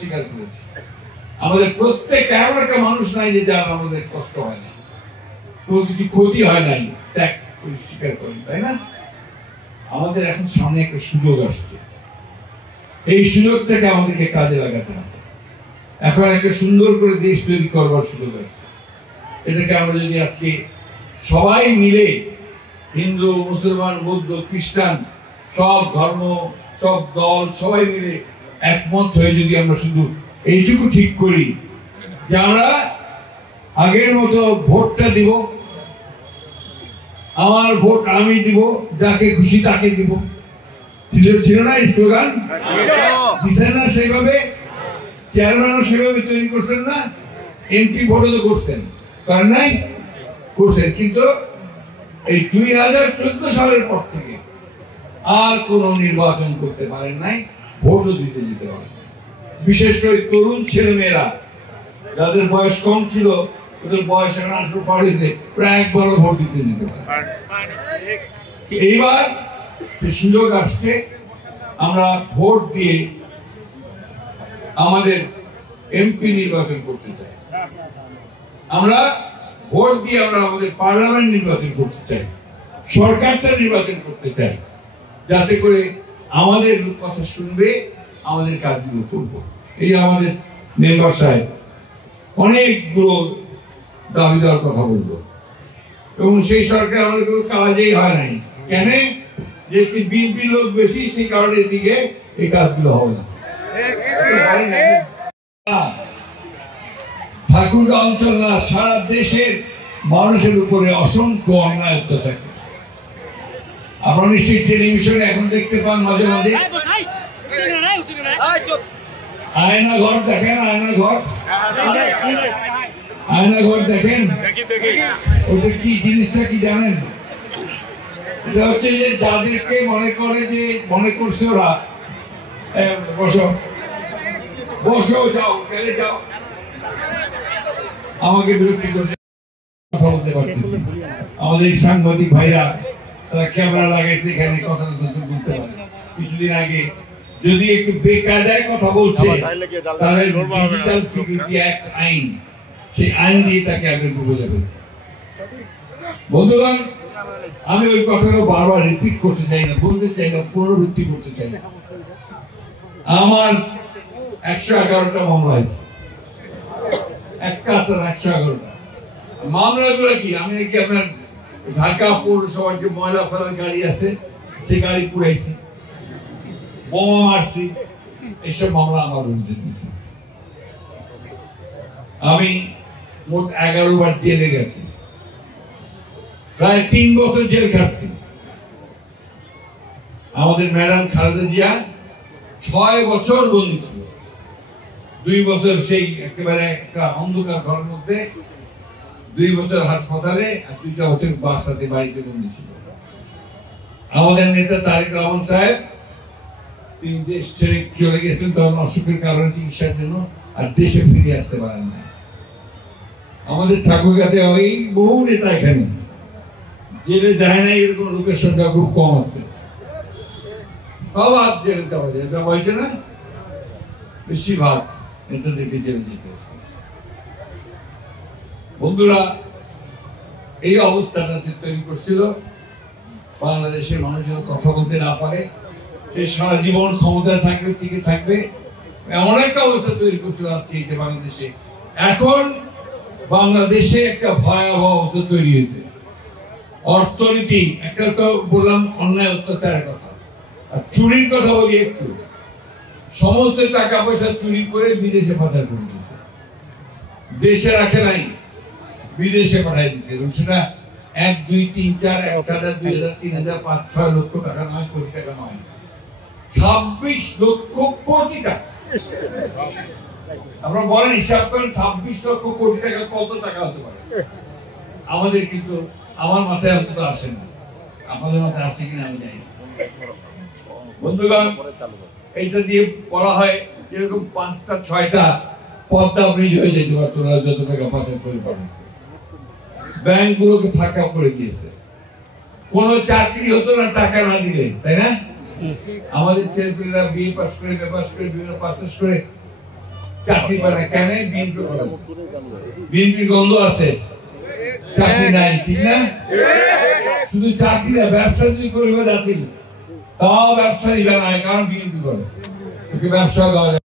স্বীকার করেছি। আমাদের প্রত্যেক এমন একটা মানুষ নাই যে যার আমাদের কষ্ট হয় না, কোনো কিছু ক্ষতি হয় নাই, ত্যাগ স্বীকার করি, তাই না? আমাদের এখন সামনে একটা সুযোগ আসছে, এই সুযোগটাকে আমাদেরকে কাজে লাগাতে হবে। এখন একটা সুন্দর করে দেশ তৈরি করবার সুযোগ আসছে। এটাকে আমরা যদি আজকে সবাই মিলে, হিন্দু, মুসলমান, বৌদ্ধ, খ্রিস্টান, সব ধর্ম, সব দল, সবাই মিলে একমত হয়ে যদি আমরা শুধু এইটুকু ঠিক করি যে আমরা আগের মতো ভোটটা দিব, আমার ভোট আমি দিব, যাকে খুশি তাকে দিব, ছিল না স্লোগান? দিচ্ছেন না সেইভাবে? চেয়ারম্যানও সেভাবে তৈরি করছেন না? এমপি ভোটও তো করছেন, করেন নাই? করছেন। কিন্তু এই 2014 সালের পর থেকে আর কোন নির্বাচন করতে পারেন নাই, ভোটও দিতে যেতে পারেন। বিশেষ করে তরুণ ছেলে মেয়েরা যাদের বয়স কম ছিল, ওদের বয়স এখন 18 পার হয়েছে, প্রায় একবারও ভোট দিতে যেতে পারে। এইবার সুযোগ আসছে, আমরা ভোট দিয়ে আমাদের এমপি নির্বাচন করতে চাই, আমরা ভোট দিয়ে আমরা আমাদের পার্লামেন্ট নির্বাচন করতে চাই, সরকারটা নির্বাচন করতে চাই, যাতে করে আমাদের কথা শুনবে, আমাদের কাজগুলো করবো। এই আমাদের মেম্বার সাহেব অনেকগুলো দাবি দেওয়ার কথা বলবো, এবং সেই সরকার আমাদের কোনো কাজেই হয় নাই। কেন? যে বিএনপি লোক বেশি, সেই কারণের দিকে এই কাজগুলো হবে না। ঠাকুর অঞ্চল না, সারা দেশের মানুষের উপরে অসংখ্য অন্যায় অত্যাচার। আপনারা নিশ্চয়ই টেলিভিশনে এখন দেখতে পান মাঝে মাঝে আয়না ঘর দেখেন, আয়না ঘর দেখেন। ওটা কি জিনিসটা কি জানেন? এটা হচ্ছে যে যাদেরকে মনে করে যে মনে করছে ওরা, বসো যাও, গেলে যাও, আমাকে বিরক্তি করছে, কথা বলতে পারতেছি। আমাদের এই সাংবাদিক ভাইরা তারা ক্যামেরা লাগাইছে, এখানে কথা বলতে পারে। কিছুদিন আগে যদি একটু বেকায়দায় কথা বলছে, তাহলে ডিজিটাল সিকিউরিটি অ্যাক্ট আইন, সেই আইন দিয়ে তাকে আগে ডুবে যাবে। বন্ধুগণ, আমি ওই কথাটা বারবার রিপিট করতে চাই না, বলতে চাই না, পুনরাবৃত্তি করতে চাই না। আমার 111টা মামলা হয়েছে, একটা 111টা মামলাগুলো কি? আমি নাকি আপনার ঢাকা পৌরসভার যে ময়লা ফেলার গাড়ি আছে, সেই গাড়ি পুড়াইছি, বোমা মারছি, এইসব মামলা আমার বিরুদ্ধে দিয়েছি। আমি মোট 11 বার জেলে গেছি, প্রায় 3 বছর জেল খাটছি। আমাদের ম্যাডাম খালেদা জিয়া 6 বছর বন্দী ছিল, 2 বছর সেই একেবারে একটা অন্ধকার ঘরের মধ্যে, 2 বছর হাসপাতালে, আর 2টা বছর বাসাতে বাড়িতে বন্দী ছিল। আমাদের নেতা তারেক রহমান সাহেব, তিনি দেশ ছেড়ে চলে গেছিলেন তখন অসুখের কারণে, চিকিৎসার জন্য, আর দেশে ফিরে আসতে পারেন না। আমাদের ঠাকুরগাঁতে ওই বহু নেতা এখানে জেলে যায় না, এরকম লোকের সংখ্যা খুব কম আছে। সব জেলে যাওয়া যায়, এটা হয়েছে না, বেশিরভাগ নেতাদেরকে জেলে যেতে হচ্ছে। বন্ধুরা, এই অবস্থাটা সে তৈরি করছিল, বাংলাদেশের মানুষ যখন কথা বলতে না পারে, সে সারা জীবন ক্ষমতায় থাকবে, টিকে থাকবে, এমন একটা অবস্থা তৈরি করছিল আজকে এই বাংলাদেশে। এখন বাংলাদেশে একটা ভয়াবহ অবস্থা তৈরি হয়েছে। অর্থনীতি, একটা তো বললাম অন্যায় অত্যাচারের কথা, আর চুরির কথা বলি একটু। সমস্ত টাকা পয়সা চুরি করে বিদেশে পাচার করে দিয়েছে, দেশে রাখে নাই, বিদেশে পাঠাই দিচ্ছে। সেটা 1, 2, 3, 4, 1000, 2000, 3000, 5-6 লক্ষ টাকা নয়, কোটি টাকা নয়, 26 লক্ষ কোটি টাকা। আপনারা বলেন, হিসাব করেন 26 লক্ষ কোটি টাকা কত টাকা হতে পারে? আমাদের কিন্তু, আমার মাথায় অন্তত আসে না, আপনাদের মাথায় আসে কিনা আমি জানি না। বন্ধুগণ, এইটা দিয়ে বলা হয় যেরকম 5টা 6টা পদ্মা ব্রিজ হয়ে যেতে পারত না, যত টাকা পাচার করে পাঠাচ্ছে। ব্যাংকগুলোকে ফাঁকা করে দিয়েছে, কোন চাকরি হতো না টাকা না দিলে, তাই না? আমাদের ছেলেপেলেরা বিএ পাস করে, পাস করে, বিভিন্ন পাস করে চাকরি পারে কেন? বিএনপির গন্ধ আছে, চাকরি নাই, ঠিক না? শুধু চাকরি না, ব্যবসা যদি করবে জাতি তাও ব্যবসা দিবে না, কারণ বিএনপি করে ব্যবসা দেওয়া যায়।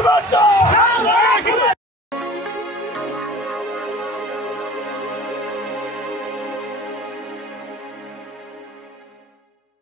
Roberto!